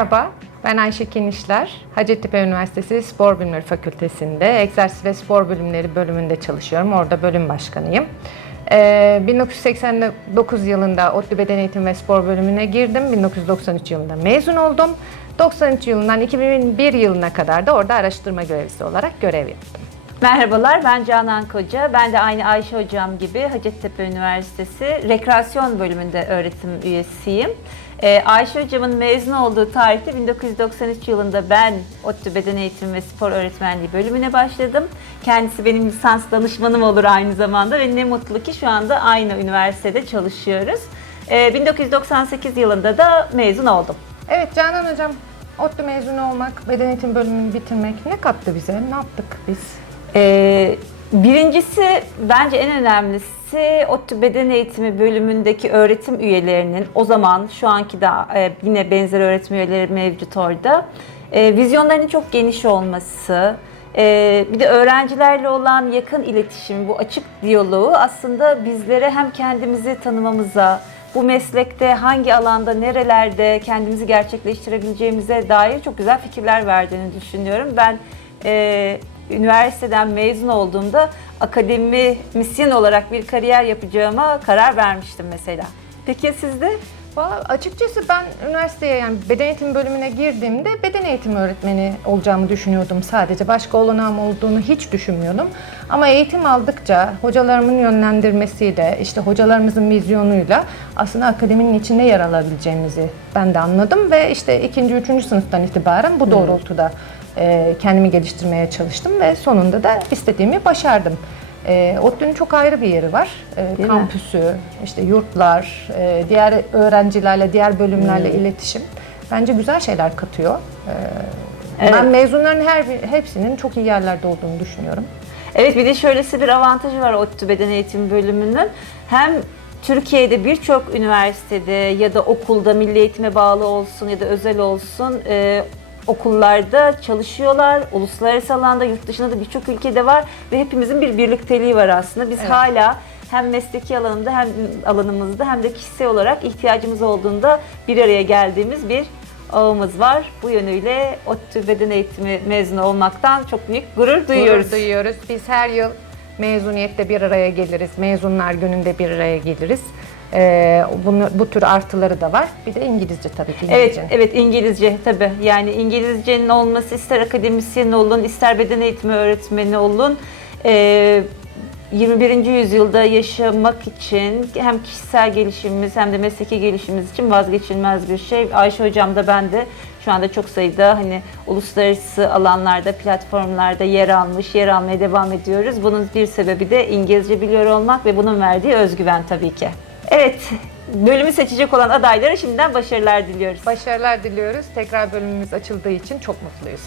Merhaba, ben Ayşe Kinişler. Hacettepe Üniversitesi Spor Bilimleri Fakültesi'nde Egzersiz ve Spor Bilimleri bölümünde çalışıyorum. Orada bölüm başkanıyım. Ee, 1989 yılında ODTÜ Beden Eğitimi ve Spor bölümüne girdim. 1993 yılında mezun oldum. 93 yılından 2001 yılına kadar da orada araştırma görevlisi olarak görev yaptım. Merhabalar, ben Canan Koca. Ben de aynı Ayşe Hocam gibi Hacettepe Üniversitesi Rekreasyon Bölümünde öğretim üyesiyim. Ee, Ayşe Hocam'ın mezun olduğu tarihte 1993 yılında ben ODTÜ Beden Eğitimi ve Spor Öğretmenliği bölümüne başladım. Kendisi benim lisans danışmanım olur aynı zamanda ve ne mutlu ki şu anda aynı üniversitede çalışıyoruz. Ee, 1998 yılında da mezun oldum. Evet Canan Hocam, ODTÜ mezunu olmak, beden eğitimi bölümünü bitirmek ne kattı bize? Ne yaptık biz? Ee, birincisi bence en önemlisi ODTÜ Beden Eğitimi bölümündeki öğretim üyelerinin o zaman şu anki de yine benzer öğretim üyeleri mevcut orada. E, vizyonlarının çok geniş olması, e, bir de öğrencilerle olan yakın iletişim, bu açık diyaloğu aslında bizlere hem kendimizi tanımamıza, bu meslekte hangi alanda, nerelerde kendimizi gerçekleştirebileceğimize dair çok güzel fikirler verdiğini düşünüyorum. Ben e, üniversiteden mezun olduğumda akademisyen olarak bir kariyer yapacağıma karar vermiştim mesela. Peki sizde? Valla açıkçası ben üniversiteye yani beden eğitimi bölümüne girdiğimde beden eğitimi öğretmeni olacağımı düşünüyordum sadece. Başka olanağım olduğunu hiç düşünmüyordum. Ama eğitim aldıkça hocalarımın yönlendirmesiyle, işte hocalarımızın vizyonuyla aslında akademinin içinde yer alabileceğimizi ben de anladım ve işte ikinci, üçüncü sınıftan itibaren bu doğrultuda e, kendimi geliştirmeye çalıştım ve sonunda da istediğimi başardım. E, ODTÜ'nün çok ayrı bir yeri var. E, Değil mi? kampüsü, işte yurtlar, e, diğer öğrencilerle, diğer bölümlerle iletişim bence güzel şeyler katıyor. E, Evet. Ben mezunların her hepsinin çok iyi yerlerde olduğunu düşünüyorum. Evet bir de şöylesi bir avantajı var ODTÜ Beden Eğitimi bölümünün. Hem Türkiye'de birçok üniversitede ya da okulda milli eğitime bağlı olsun ya da özel olsun e, okullarda çalışıyorlar. Uluslararası alanda yurt dışında da birçok ülkede var ve hepimizin bir birlikteliği var aslında. Biz Evet. hala hem mesleki alanında hem alanımızda hem de kişisel olarak ihtiyacımız olduğunda bir araya geldiğimiz bir ağımız var. Bu yönüyle ODTÜ Beden Eğitimi mezunu olmaktan çok büyük gurur duyuyoruz. Gurur duyuyoruz. Biz her yıl mezuniyette bir araya geliriz. Mezunlar gününde bir araya geliriz. E, bunu, bu tür artıları da var. Bir de İngilizce tabii ki. Evet, evet İngilizce tabii. Yani İngilizcenin olması ister akademisyen olun, ister beden eğitimi öğretmeni olun. Ee, 21. yüzyılda yaşamak için hem kişisel gelişimimiz hem de mesleki gelişimimiz için vazgeçilmez bir şey. Ayşe hocam da ben de şu anda çok sayıda hani uluslararası alanlarda, platformlarda yer almış, yer almaya devam ediyoruz. Bunun bir sebebi de İngilizce biliyor olmak ve bunun verdiği özgüven tabii ki. Evet, bölümü seçecek olan adaylara şimdiden başarılar diliyoruz. Başarılar diliyoruz. Tekrar bölümümüz açıldığı için çok mutluyuz.